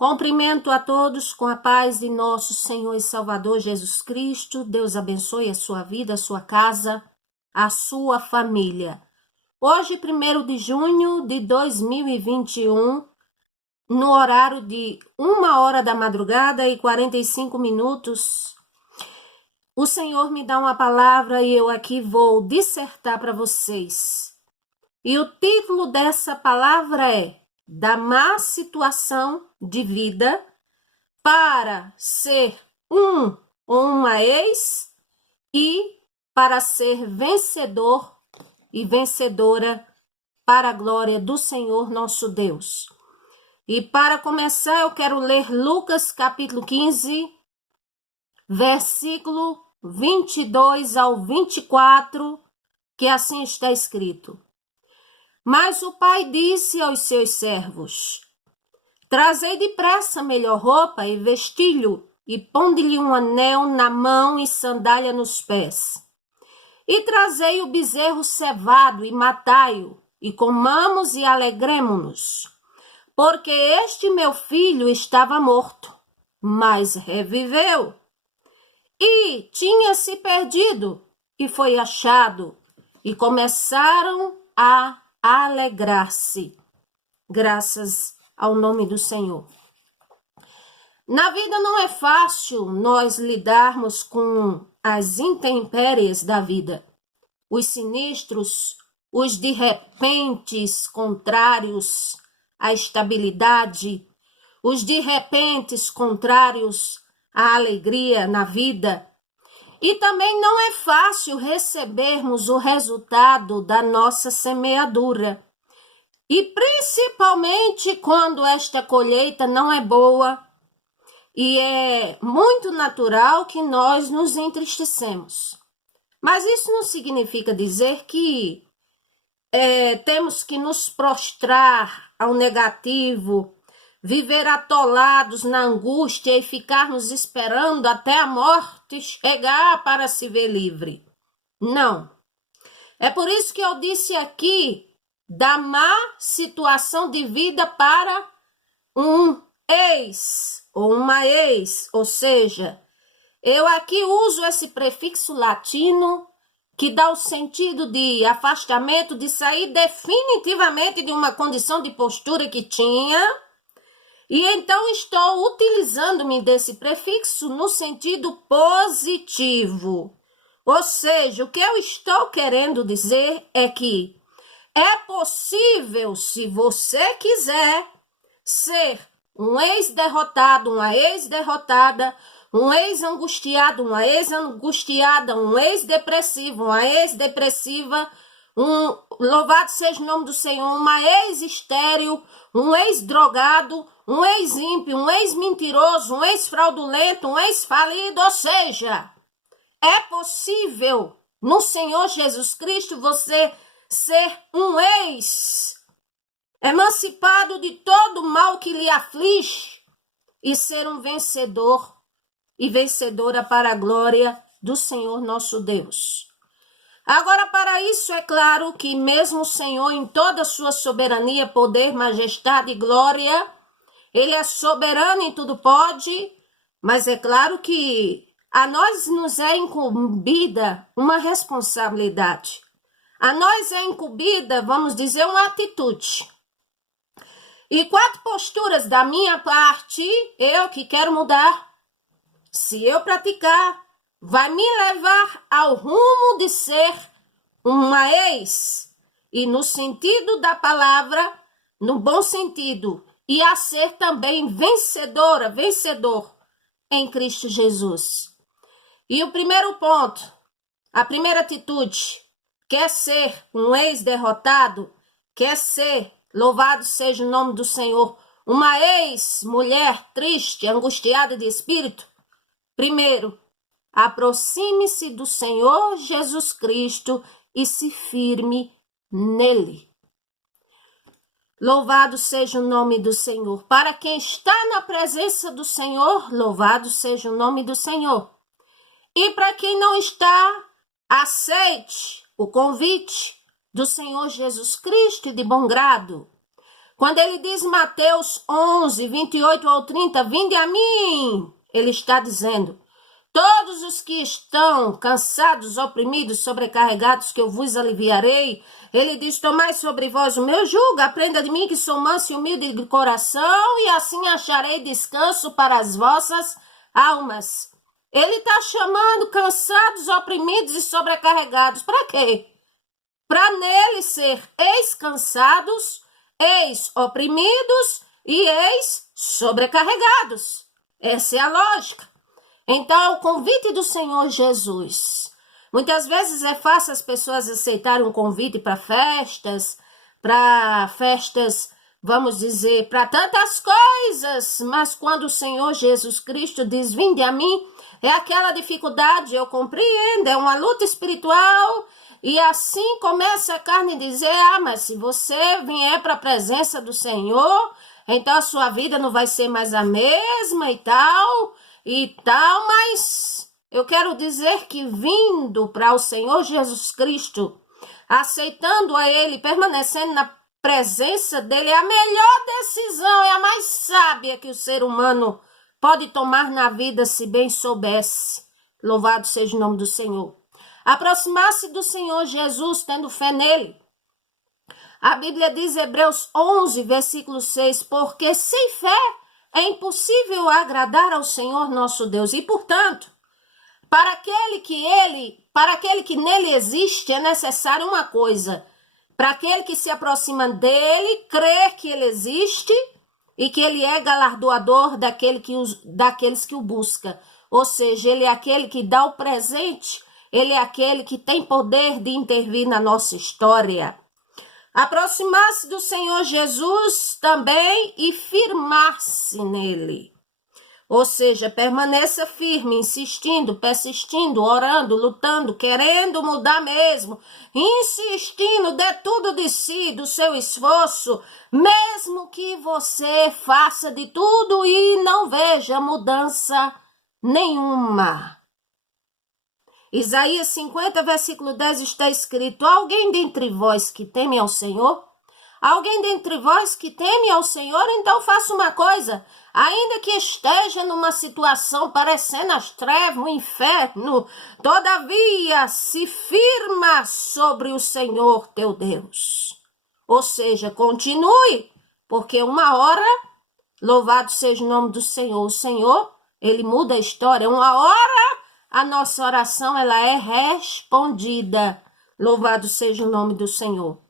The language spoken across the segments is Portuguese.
Cumprimento a todos com a paz de nosso Senhor e Salvador Jesus Cristo. Deus abençoe a sua vida, a sua casa, a sua família. Hoje, 1º de junho de 2021, no horário de 1h da madrugada e 45 minutos, o Senhor me dá uma palavra e eu aqui vou dissertar para vocês. E o título dessa palavra é: da má situação de vida para ser um ou uma ex e para ser vencedor e vencedora para a glória do Senhor nosso Deus. E para começar, eu quero ler Lucas capítulo 15, versículo 22 ao 24, que assim está escrito. Mas o pai disse aos seus servos: trazei depressa a melhor roupa e vestilho, e ponde-lhe um anel na mão e sandália nos pés. E trazei o bezerro cevado e matai-o, e comamos e alegremo-nos. Porque este meu filho estava morto, mas reviveu. E tinha-se perdido, e foi achado, e começaram a alegrar-se. Graças ao nome do Senhor. Na vida não é fácil nós lidarmos com as intempéries da vida, os sinistros, os de repentes contrários à estabilidade, os de repentes contrários à alegria na vida. E também não é fácil recebermos o resultado da nossa semeadura. E principalmente quando esta colheita não é boa, e é muito natural que nós nos entristecemos. Mas isso não significa dizer que temos que nos prostrar ao negativo, viver atolados na angústia e ficarmos esperando até a morte chegar para se ver livre. Não. É por isso que eu disse aqui da má situação de vida para um ex ou uma ex, ou seja, eu aqui uso esse prefixo latino que dá o sentido de afastamento, de sair definitivamente de uma condição de postura que tinha. E então estou utilizando-me desse prefixo no sentido positivo. Ou seja, o que eu estou querendo dizer é que é possível, se você quiser, ser um ex-derrotado, uma ex-derrotada, um ex-angustiado, uma ex-angustiada, um ex-depressivo, uma ex-depressiva, louvado seja o nome do Senhor, uma ex-estéril, um ex-drogado, um ex-ímpio, um ex-mentiroso, um ex-fraudulento, um ex-falido, ou seja, é possível no Senhor Jesus Cristo você ser um ex, emancipado de todo mal que lhe aflige e ser um vencedor e vencedora para a glória do Senhor nosso Deus. Agora, para isso, é claro que mesmo o Senhor, em toda a sua soberania, poder, majestade e glória, Ele é soberano em tudo pode, mas é claro que a nós nos é incumbida uma responsabilidade. A nós é incumbida, vamos dizer, uma atitude. E 4 posturas da minha parte, eu que quero mudar, se eu praticar, vai me levar ao rumo de ser uma ex. E no sentido da palavra, no bom sentido, e a ser também vencedora, vencedor em Cristo Jesus. E o primeiro ponto, a primeira atitude, quer ser um ex-derrotado, quer ser, louvado seja o nome do Senhor, uma ex-mulher triste, angustiada de espírito? Primeiro, aproxime-se do Senhor Jesus Cristo e se firme nele. Louvado seja o nome do Senhor. Para quem está na presença do Senhor, louvado seja o nome do Senhor. E para quem não está, aceite o convite do Senhor Jesus Cristo de bom grado. Quando ele diz Mateus 11, 28 ao 30, vinde a mim, ele está dizendo, todos os que estão cansados, oprimidos, sobrecarregados, que eu vos aliviarei. Ele diz, tomai sobre vós o meu jugo, aprenda de mim que sou manso e humilde de coração, e assim acharei descanso para as vossas almas. Ele está chamando cansados, oprimidos e sobrecarregados. Para quê? Para nele ser ex-cansados, ex-oprimidos e ex-sobrecarregados. Essa é a lógica. Então, é o convite do Senhor Jesus. Muitas vezes é fácil as pessoas aceitarem um convite para festas, vamos dizer, para tantas coisas, mas quando o Senhor Jesus Cristo diz, vinde a mim, é aquela dificuldade, eu compreendo, é uma luta espiritual, e assim começa a carne a dizer, mas se você vier para a presença do Senhor, então a sua vida não vai ser mais a mesma e tal, mas eu quero dizer que vindo para o Senhor Jesus Cristo, aceitando a Ele, permanecendo na presença dEle, é a melhor decisão, é a mais sábia que o ser humano pode tomar na vida, se bem soubesse. Louvado seja o nome do Senhor. Aproximar-se do Senhor Jesus, tendo fé nele. A Bíblia diz, Hebreus 11, versículo 6, porque sem fé é impossível agradar ao Senhor nosso Deus. E, portanto, para aquele que nele existe, é necessário uma coisa. Para aquele que se aproxima dele, crer que ele existe e que ele é galardoador daqueles que o buscam. Ou seja, ele é aquele que dá o presente, ele é aquele que tem poder de intervir na nossa história. Aproximar-se do Senhor Jesus também e firmar-se nele. Ou seja, permaneça firme, insistindo, persistindo, orando, lutando, querendo mudar mesmo, insistindo, dê tudo de si, do seu esforço, mesmo que você faça de tudo e não veja mudança nenhuma. Isaías 50, versículo 10 está escrito, alguém dentre vós que teme ao Senhor? Alguém dentre vós que teme ao Senhor? Então faça uma coisa, ainda que esteja numa situação parecendo as trevas, o inferno, todavia se firma sobre o Senhor teu Deus. Ou seja, continue, porque uma hora, louvado seja o nome do Senhor, o Senhor, ele muda a história, uma hora a nossa oração ela é respondida. Louvado seja o nome do Senhor.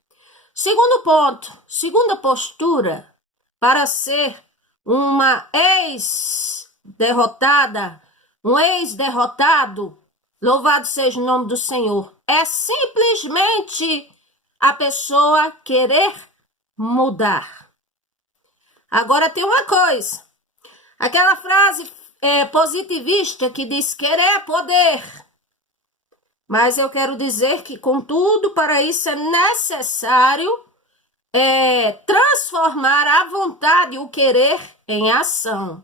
Segundo ponto, segunda postura para ser uma ex-derrotada, um ex-derrotado, louvado seja o nome do Senhor, é simplesmente a pessoa querer mudar. Agora tem uma coisa, aquela frase positivista que diz querer é poder. Mas eu quero dizer que, contudo, para isso é necessário transformar a vontade e o querer em ação.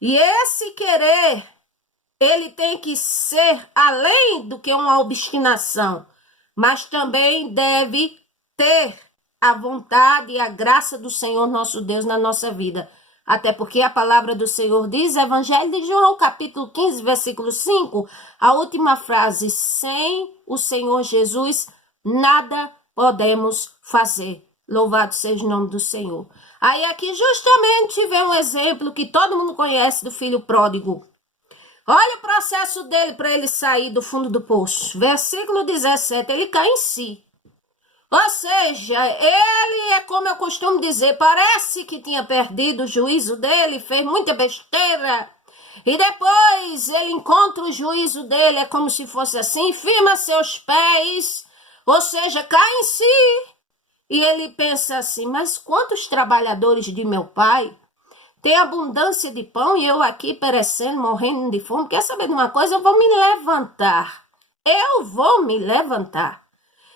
E esse querer, ele tem que ser além do que uma obstinação, mas também deve ter a vontade e a graça do Senhor nosso Deus na nossa vida. Até porque a palavra do Senhor diz, Evangelho de João, capítulo 15, versículo 5, a última frase, sem o Senhor Jesus, nada podemos fazer. Louvado seja o nome do Senhor. Aí aqui justamente vem um exemplo que todo mundo conhece do filho pródigo. Olha o processo dele para ele sair do fundo do poço. Versículo 17, ele cai em si. Ou seja, ele é como eu costumo dizer, parece que tinha perdido o juízo dele, fez muita besteira. E depois ele encontra o juízo dele, é como se fosse assim, firma seus pés, ou seja, cai em si. E ele pensa assim, mas quantos trabalhadores de meu pai têm abundância de pão e eu aqui perecendo, morrendo de fome? Quer saber de uma coisa? Eu vou me levantar.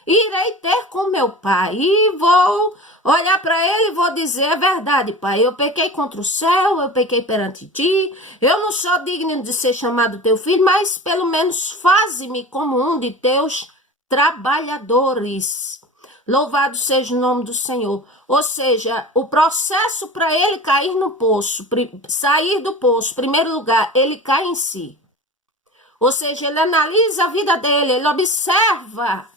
Irei ter com meu pai e vou olhar para ele e vou dizer a verdade, pai. Eu pequei contra o céu, eu pequei perante ti. Eu não sou digno de ser chamado teu filho, mas pelo menos faze-me como um de teus trabalhadores. Louvado seja o nome do Senhor. Ou seja, o processo para ele cair no poço, sair do poço, em primeiro lugar, ele cai em si. Ou seja, ele analisa a vida dele, ele observa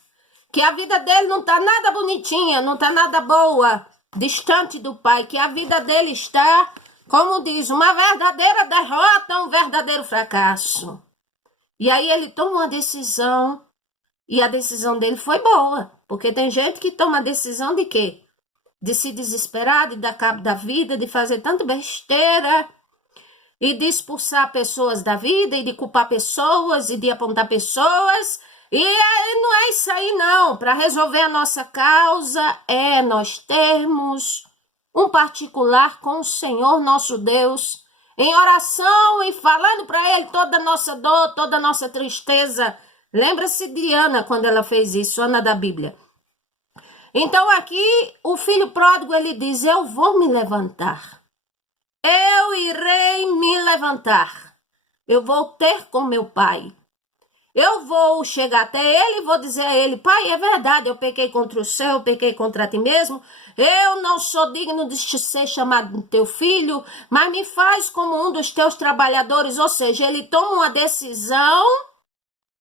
que a vida dele não está nada bonitinha, não está nada boa, distante do Pai, que a vida dele está, como diz, uma verdadeira derrota, um verdadeiro fracasso. E aí ele toma uma decisão, e a decisão dele foi boa, porque tem gente que toma a decisão de quê? De se desesperar, de dar cabo da vida, de fazer tanta besteira, e de expulsar pessoas da vida, e de culpar pessoas, e de apontar pessoas. E não é isso aí, não. Para resolver a nossa causa, nós termos um particular com o Senhor nosso Deus, em oração e falando para Ele toda a nossa dor, toda a nossa tristeza. Lembra-se de Ana quando ela fez isso, Ana da Bíblia. Então aqui o filho pródigo, ele diz, eu vou me levantar. Eu irei me levantar. Eu vou ter com meu pai. Eu vou chegar até ele e vou dizer a ele, pai, é verdade, eu pequei contra o céu, eu pequei contra ti mesmo, eu não sou digno de ser chamado teu filho, mas me faz como um dos teus trabalhadores. Ou seja, ele toma uma decisão,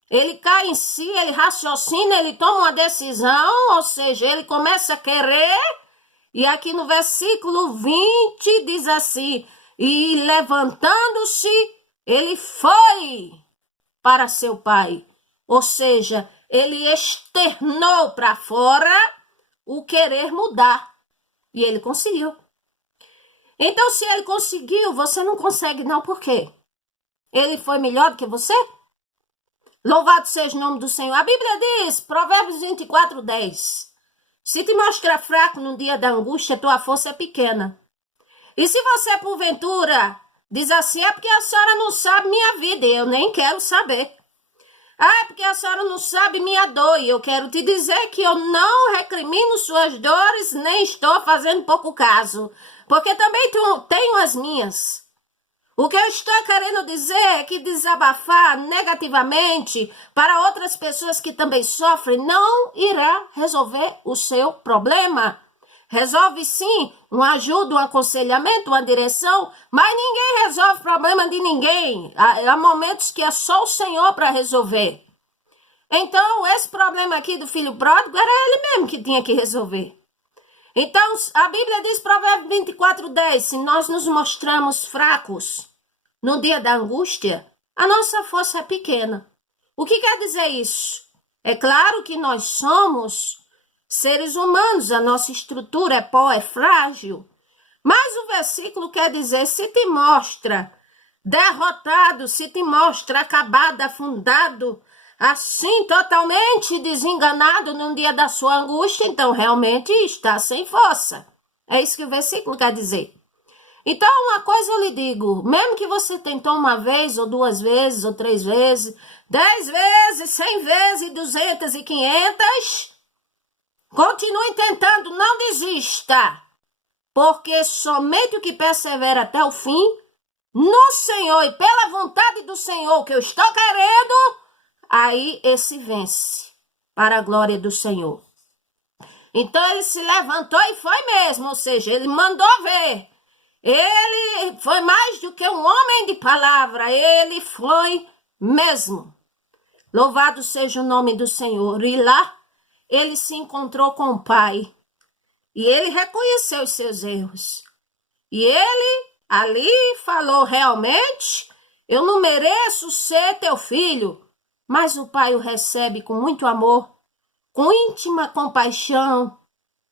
ele cai em si, ele raciocina, ele toma uma decisão, ou seja, ele começa a querer, e aqui no versículo 20 diz assim, e levantando-se, ele foi para seu pai. Ou seja, ele externou para fora o querer mudar. E ele conseguiu. Então, se ele conseguiu, você não consegue não. Por quê? Ele foi melhor do que você? Louvado seja o nome do Senhor. A Bíblia diz, Provérbios 24, 10. Se te mostrar fraco no dia da angústia, tua força é pequena. E se você, porventura, diz assim, é porque a senhora não sabe minha vida, e eu nem quero saber. É porque a senhora não sabe minha dor, e eu quero te dizer que eu não recrimino suas dores, nem estou fazendo pouco caso, porque também tenho as minhas. O que eu estou querendo dizer é que desabafar negativamente para outras pessoas que também sofrem não irá resolver o seu problema. Resolve sim uma ajuda, um aconselhamento, uma direção, mas ninguém resolve problema de ninguém. Há momentos que é só o Senhor para resolver. Então, esse problema aqui do filho pródigo era ele mesmo que tinha que resolver. Então, a Bíblia diz, Provérbios 24, 10, se nós nos mostramos fracos no dia da angústia, a nossa força é pequena. O que quer dizer isso? É claro que nós somos seres humanos, a nossa estrutura é pó, é frágil. Mas o versículo quer dizer, se te mostra derrotado, se te mostra acabado, afundado, assim totalmente desenganado no dia da sua angústia, então realmente está sem força. É isso que o versículo quer dizer. Então, uma coisa eu lhe digo, mesmo que você tentou uma vez, ou 2 vezes, ou 3 vezes, 10 vezes, 100 vezes, 200 e 500, continue tentando, não desista, porque somente o que persevera até o fim, no Senhor e pela vontade do Senhor que eu estou querendo, aí esse vence, para a glória do Senhor. Então ele se levantou e foi mesmo, ou seja, ele mandou ver. Ele foi mais do que um homem de palavra, ele foi mesmo. Louvado seja o nome do Senhor. E lá ele se encontrou com o Pai. E ele reconheceu os seus erros. E ele ali falou, realmente, eu não mereço ser teu filho. Mas o pai o recebe com muito amor, com íntima compaixão.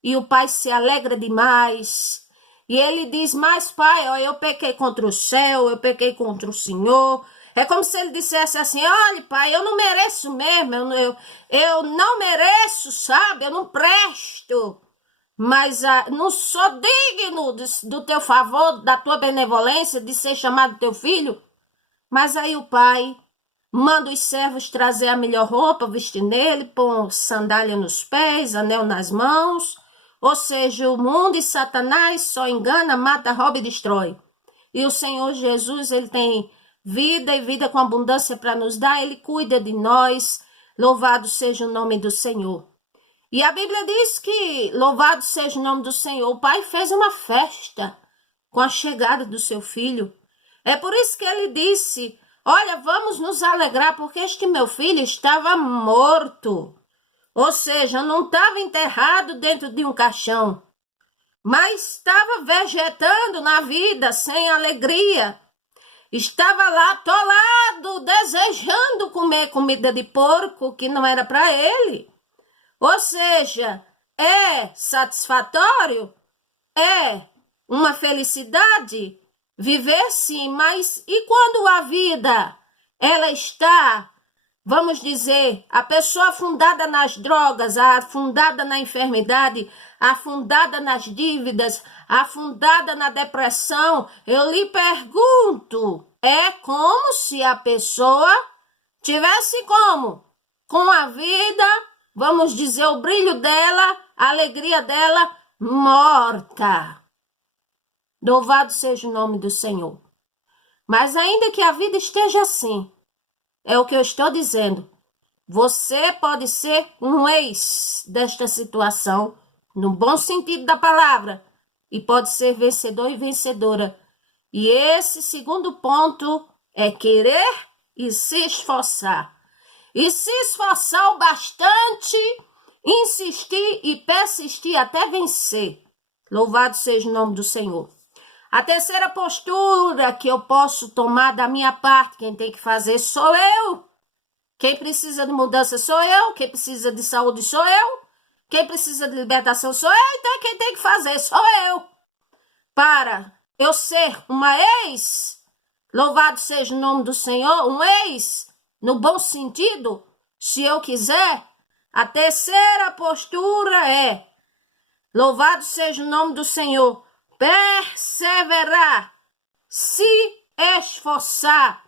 E o pai se alegra demais. E ele diz, mas pai, ó, eu pequei contra o céu, eu pequei contra o Senhor. É como se ele dissesse assim, olha pai, eu não mereço mesmo, eu não mereço, sabe, eu não presto. Mas não sou digno do teu favor, da tua benevolência, de ser chamado teu filho. Mas aí o pai manda os servos trazer a melhor roupa, vestir nele, pôr sandália nos pés, anel nas mãos. Ou seja, o mundo e Satanás só engana, mata, rouba e destrói. E o Senhor Jesus, ele tem vida e vida com abundância para nos dar, ele cuida de nós. Louvado seja o nome do Senhor. E a Bíblia diz que, louvado seja o nome do Senhor, o pai fez uma festa com a chegada do seu filho. É por isso que ele disse, olha, vamos nos alegrar, porque este meu filho estava morto. Ou seja, não estava enterrado dentro de um caixão, mas estava vegetando na vida, sem alegria. Estava lá atolado, desejando comer comida de porco, que não era para ele. Ou seja, é satisfatório? É uma felicidade? Viver sim, mas e quando a vida, ela está, vamos dizer, a pessoa afundada nas drogas, afundada na enfermidade, afundada nas dívidas, afundada na depressão, eu lhe pergunto, é como se a pessoa tivesse como? Com a vida, vamos dizer, o brilho dela, a alegria dela, morta. Louvado seja o nome do Senhor. Mas ainda que a vida esteja assim, é o que eu estou dizendo, você pode ser um ex desta situação, no bom sentido da palavra, e pode ser vencedor e vencedora. E esse segundo ponto é querer e se esforçar. E se esforçar o bastante, insistir e persistir até vencer. Louvado seja o nome do Senhor. A terceira postura que eu posso tomar da minha parte, quem tem que fazer sou eu. Quem precisa de mudança sou eu. Quem precisa de saúde sou eu. Quem precisa de libertação sou eu. Então quem tem que fazer sou eu. Para eu ser uma ex, louvado seja o nome do Senhor, um ex, no bom sentido, se eu quiser, a terceira postura é, louvado seja o nome do Senhor, perseverar, se esforçar,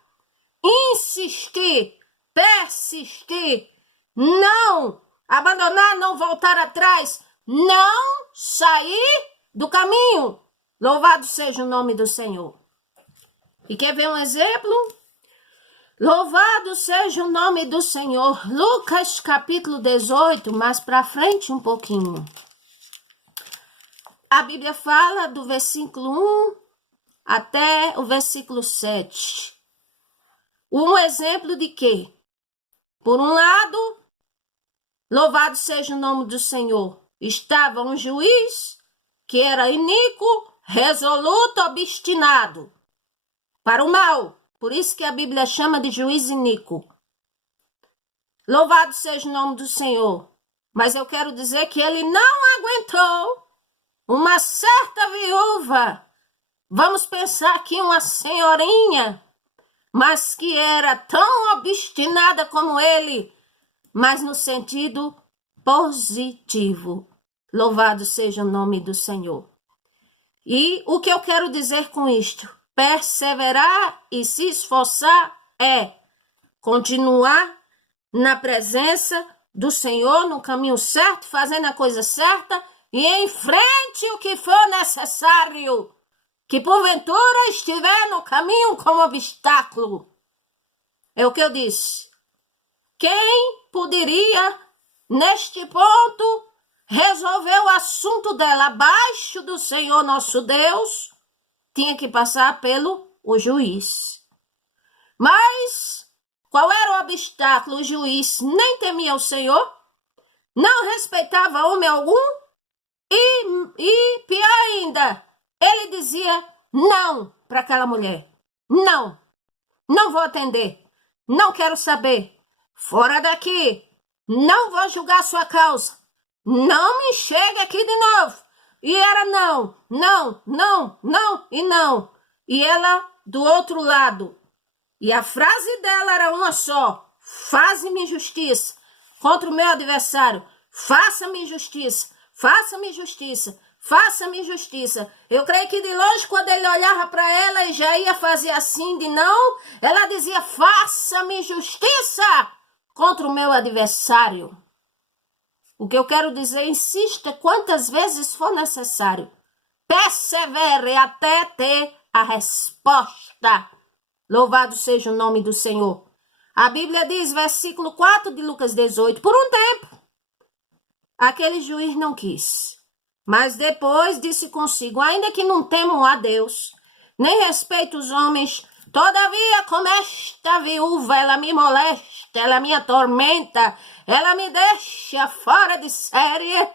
insistir, persistir, não abandonar, não voltar atrás, não sair do caminho. Louvado seja o nome do Senhor. E quer ver um exemplo? Louvado seja o nome do Senhor. Lucas capítulo 18, mais para frente um pouquinho. A Bíblia fala do versículo 1 até o versículo 7. Um exemplo de quê? Por um lado, louvado seja o nome do Senhor, estava um juiz que era iníquo, resoluto, obstinado para o mal. Por isso que a Bíblia chama de juiz iníquo. Louvado seja o nome do Senhor. Mas eu quero dizer que ele não aguentou uma certa viúva. Vamos pensar aqui uma senhorinha, mas que era tão obstinada como ele, mas no sentido positivo. Louvado seja o nome do Senhor. E o que eu quero dizer com isto? Perseverar e se esforçar é continuar na presença do Senhor, no caminho certo, fazendo a coisa certa e em frente o que for necessário, que porventura estiver no caminho como obstáculo. É o que eu disse. Quem poderia, neste ponto, resolver o assunto dela abaixo do Senhor nosso Deus, tinha que passar pelo o juiz. Mas qual era o obstáculo? O juiz nem temia o Senhor, não respeitava homem algum e pior ainda, ele dizia não para aquela mulher. Não, não vou atender, não quero saber, fora daqui, não vou julgar sua causa, não me chegue aqui de novo. E era não, não, não, não e não. E ela do outro lado. E a frase dela era uma só: faze-me justiça contra o meu adversário. Faça-me justiça, faça-me justiça, faça-me justiça. Eu creio que de longe, quando ele olhava para ela e já ia fazer assim de não, ela dizia: faça-me justiça contra o meu adversário. O que eu quero dizer, insista quantas vezes for necessário. Persevere até ter a resposta. Louvado seja o nome do Senhor. A Bíblia diz, versículo 4 de Lucas 18, por um tempo. Aquele juiz não quis. Mas depois disse consigo: ainda que não temo a Deus, nem respeito os homens, todavia, como esta viúva, ela me molesta, ela me atormenta, ela me deixa fora de série,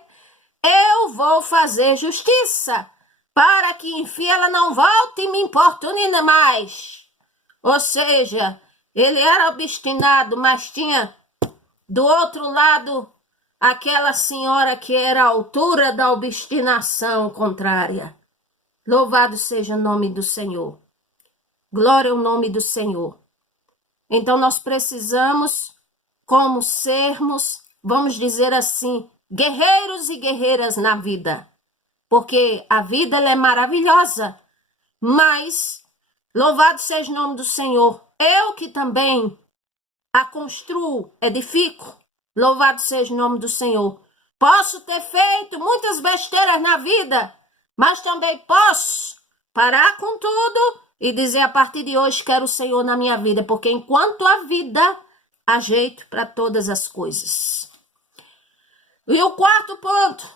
eu vou fazer justiça, para que, enfim, ela não volte e me importune mais. Ou seja, ele era obstinado, mas tinha do outro lado aquela senhora que era a altura da obstinação contrária. Louvado seja o nome do Senhor. Glória ao nome do Senhor. Então nós precisamos, como sermos, vamos dizer assim, guerreiros e guerreiras na vida. Porque a vida ela é maravilhosa, mas louvado seja o nome do Senhor. Eu que também a construo, edifico, louvado seja o nome do Senhor. Posso ter feito muitas besteiras na vida, mas também posso parar com tudo e dizer: a partir de hoje quero o Senhor na minha vida, porque enquanto a vida, há jeito para todas as coisas. E o quarto ponto,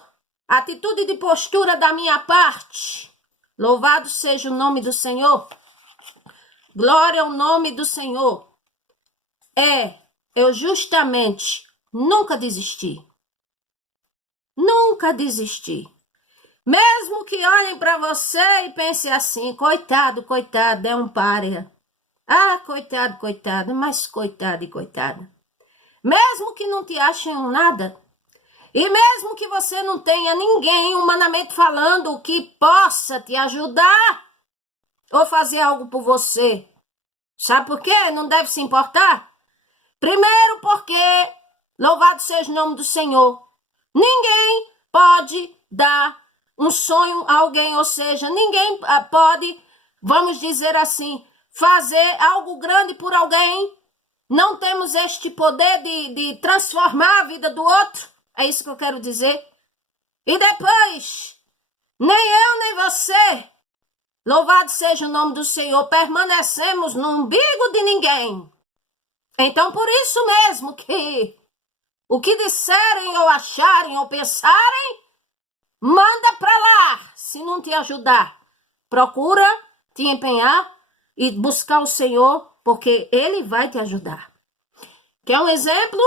atitude de postura da minha parte. Louvado seja o nome do Senhor. Glória ao nome do Senhor. Eu justamente nunca desisti. Nunca desisti. Mesmo que olhem para você e pensem assim: coitado, coitado, é um pária. Ah, coitado, coitado, mas coitado e coitada. Mesmo que não te achem um nada, e mesmo que você não tenha ninguém humanamente falando que possa te ajudar ou fazer algo por você, sabe por quê? Não deve se importar? Primeiro porque, louvado seja o nome do Senhor, ninguém pode dar um sonho a alguém, ou seja, ninguém pode, vamos dizer assim, fazer algo grande por alguém. Não temos este poder de transformar a vida do outro, é isso que eu quero dizer. E depois, nem eu nem você, louvado seja o nome do Senhor, permanecemos no umbigo de ninguém. Então, por isso mesmo que o que disserem ou acharem ou pensarem, manda para lá. Se não te ajudar, procura te empenhar e buscar o Senhor, porque Ele vai te ajudar. Quer um exemplo?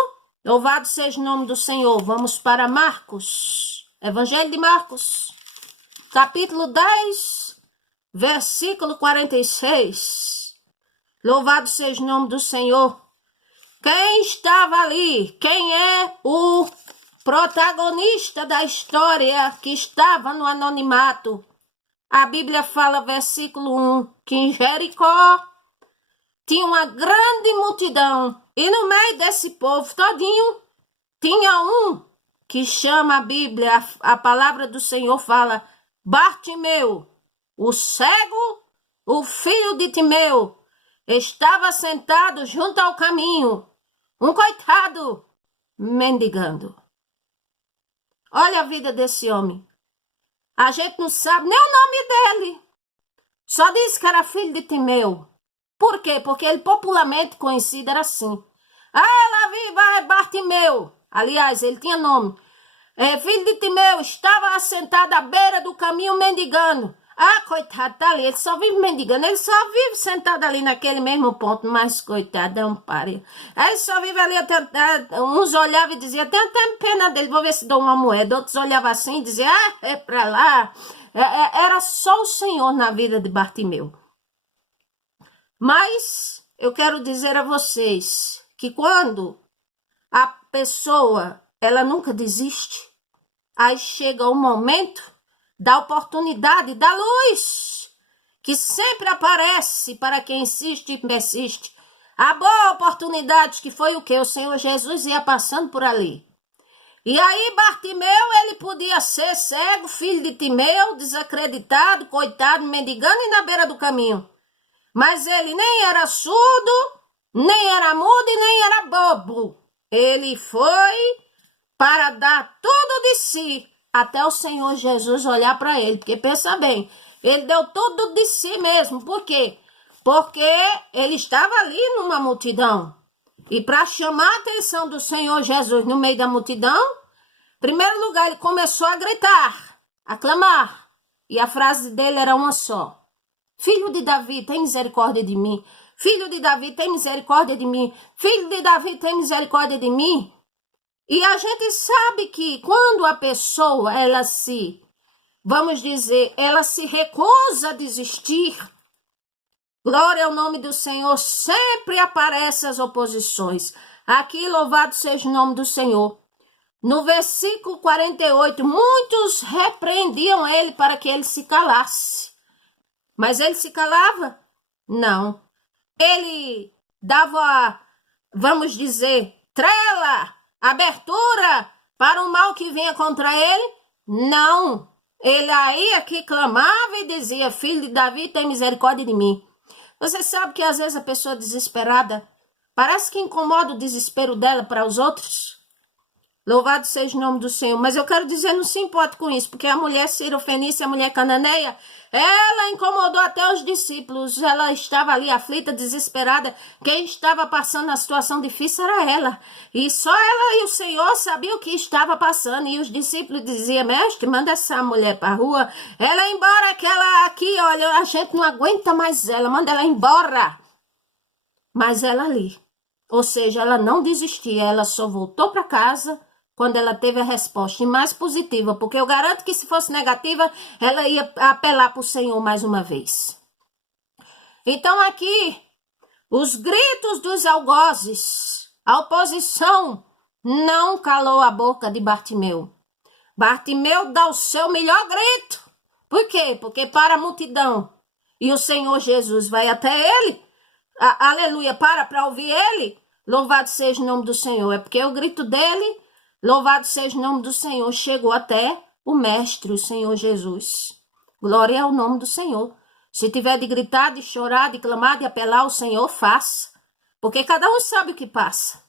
Louvado seja o nome do Senhor. Vamos para Marcos. Evangelho de Marcos, capítulo 10, versículo 46. Louvado seja o nome do Senhor. Quem estava ali? Quem é o protagonista da história que estava no anonimato? A Bíblia fala, versículo 1, que em Jericó tinha uma grande multidão e no meio desse povo todinho tinha um que chama a Bíblia, a palavra do Senhor fala, Bartimeu, o cego, o filho de Timeu, estava sentado junto ao caminho, um coitado mendigando. Olha a vida desse homem. A gente não sabe nem o nome dele. Só diz que era filho de Timeu. Por quê? Porque ele popularmente conhecido era assim. Ah, lá viva Bartimeu. Aliás, ele tinha nome. Filho de Timeu, estava assentado à beira do caminho mendigando. Ah, coitado, tá ali, ele só vive mendigando, ele só vive sentado ali naquele mesmo ponto, mas coitado, é um páreo. Aí só vive ali, uns olhavam e diziam, tem até pena dele, vou ver se dou uma moeda. Outros olhavam assim e diziam, é pra lá. Era só o Senhor na vida de Bartimeu. Mas eu quero dizer a vocês que quando a pessoa, ela nunca desiste, aí chega o momento da oportunidade, da luz, que sempre aparece para quem insiste e persiste. A boa oportunidade que foi o que? O Senhor Jesus ia passando por ali. E aí Bartimeu, ele podia ser cego, filho de Timeu, desacreditado, coitado, mendigando e na beira do caminho. Mas ele nem era surdo, nem era mudo e nem era bobo. Ele foi para dar tudo de si, até o Senhor Jesus olhar para ele. Porque pensa bem, ele deu tudo de si mesmo. Por quê? Porque ele estava ali numa multidão. E para chamar a atenção do Senhor Jesus no meio da multidão, Primeiro lugar, ele começou a gritar, a clamar. E a frase dele era uma só. Filho de Davi, tem misericórdia de mim. Filho de Davi, tem misericórdia de mim. Filho de Davi, tem misericórdia de mim. E a gente sabe que quando a pessoa, vamos dizer, ela se recusa a desistir, glória ao nome do Senhor, sempre aparecem as oposições. Aqui, louvado seja o nome do Senhor. No versículo 48, muitos repreendiam ele para que ele se calasse. Mas ele se calava? Não. Ele dava, vamos dizer, trela, abertura para o mal que vinha contra ele? Não. Ele aí aqui clamava e dizia, filho de Davi, tem misericórdia de mim. Você sabe que às vezes a pessoa desesperada, parece que incomoda o desespero dela para os outros? Louvado seja o nome do Senhor. Mas eu quero dizer, não se importe com isso, porque a mulher Cirofenícia, a mulher cananeia, ela incomodou até os discípulos. Ela estava ali aflita, desesperada. Quem estava passando a situação difícil era ela. E só ela e o Senhor sabiam o que estava passando. E os discípulos diziam, mestre, manda essa mulher para a rua. Ela embora, aquela aqui, olha, a gente não aguenta mais ela. Manda ela embora. Mas ela ali. Ou seja, ela não desistia. Ela só voltou para casa quando ela teve a resposta mais positiva, porque eu garanto que se fosse negativa, ela ia apelar para o Senhor mais uma vez. Então aqui, os gritos dos algozes, a oposição não calou a boca de Bartimeu. Bartimeu dá o seu melhor grito. Por quê? Porque para a multidão, e o Senhor Jesus vai até ele, aleluia, para ouvir ele, louvado seja o nome do Senhor. É porque o grito dele, louvado seja o nome do Senhor, chegou até o Mestre, o Senhor Jesus. Glória ao nome do Senhor. Se tiver de gritar, de chorar, de clamar, de apelar ao Senhor, faça. Porque cada um sabe o que passa.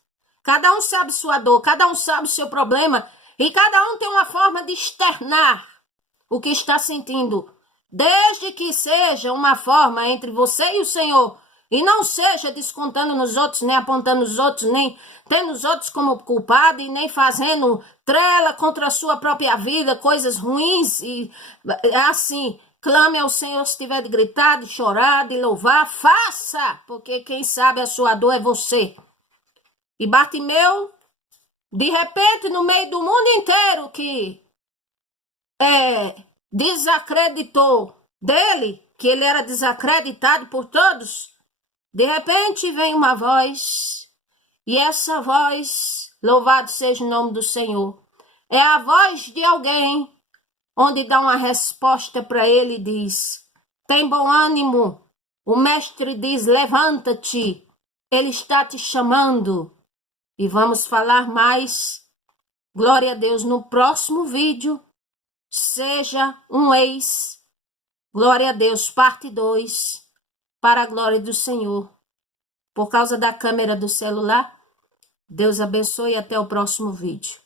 Cada um sabe sua dor, cada um sabe o seu problema. E cada um tem uma forma de externar o que está sentindo. Desde que seja uma forma entre você e o Senhor. E não seja descontando nos outros, nem apontando os outros, nem tendo os outros como culpado e nem fazendo trela contra a sua própria vida, coisas ruins. E assim, clame ao Senhor se tiver de gritar, de chorar, de louvar, faça, porque quem sabe a sua dor é você. E Bartimeu, de repente, no meio do mundo inteiro que desacreditou dele, que ele era desacreditado por todos, de repente vem uma voz, e essa voz, louvado seja o nome do Senhor, é a voz de alguém, onde dá uma resposta para ele e diz, tem bom ânimo, o mestre diz, levanta-te, ele está te chamando, e vamos falar mais, glória a Deus, no próximo vídeo, seja um ex, glória a Deus, parte 2, para a glória do Senhor. Por causa da câmera do celular, Deus abençoe e até o próximo vídeo.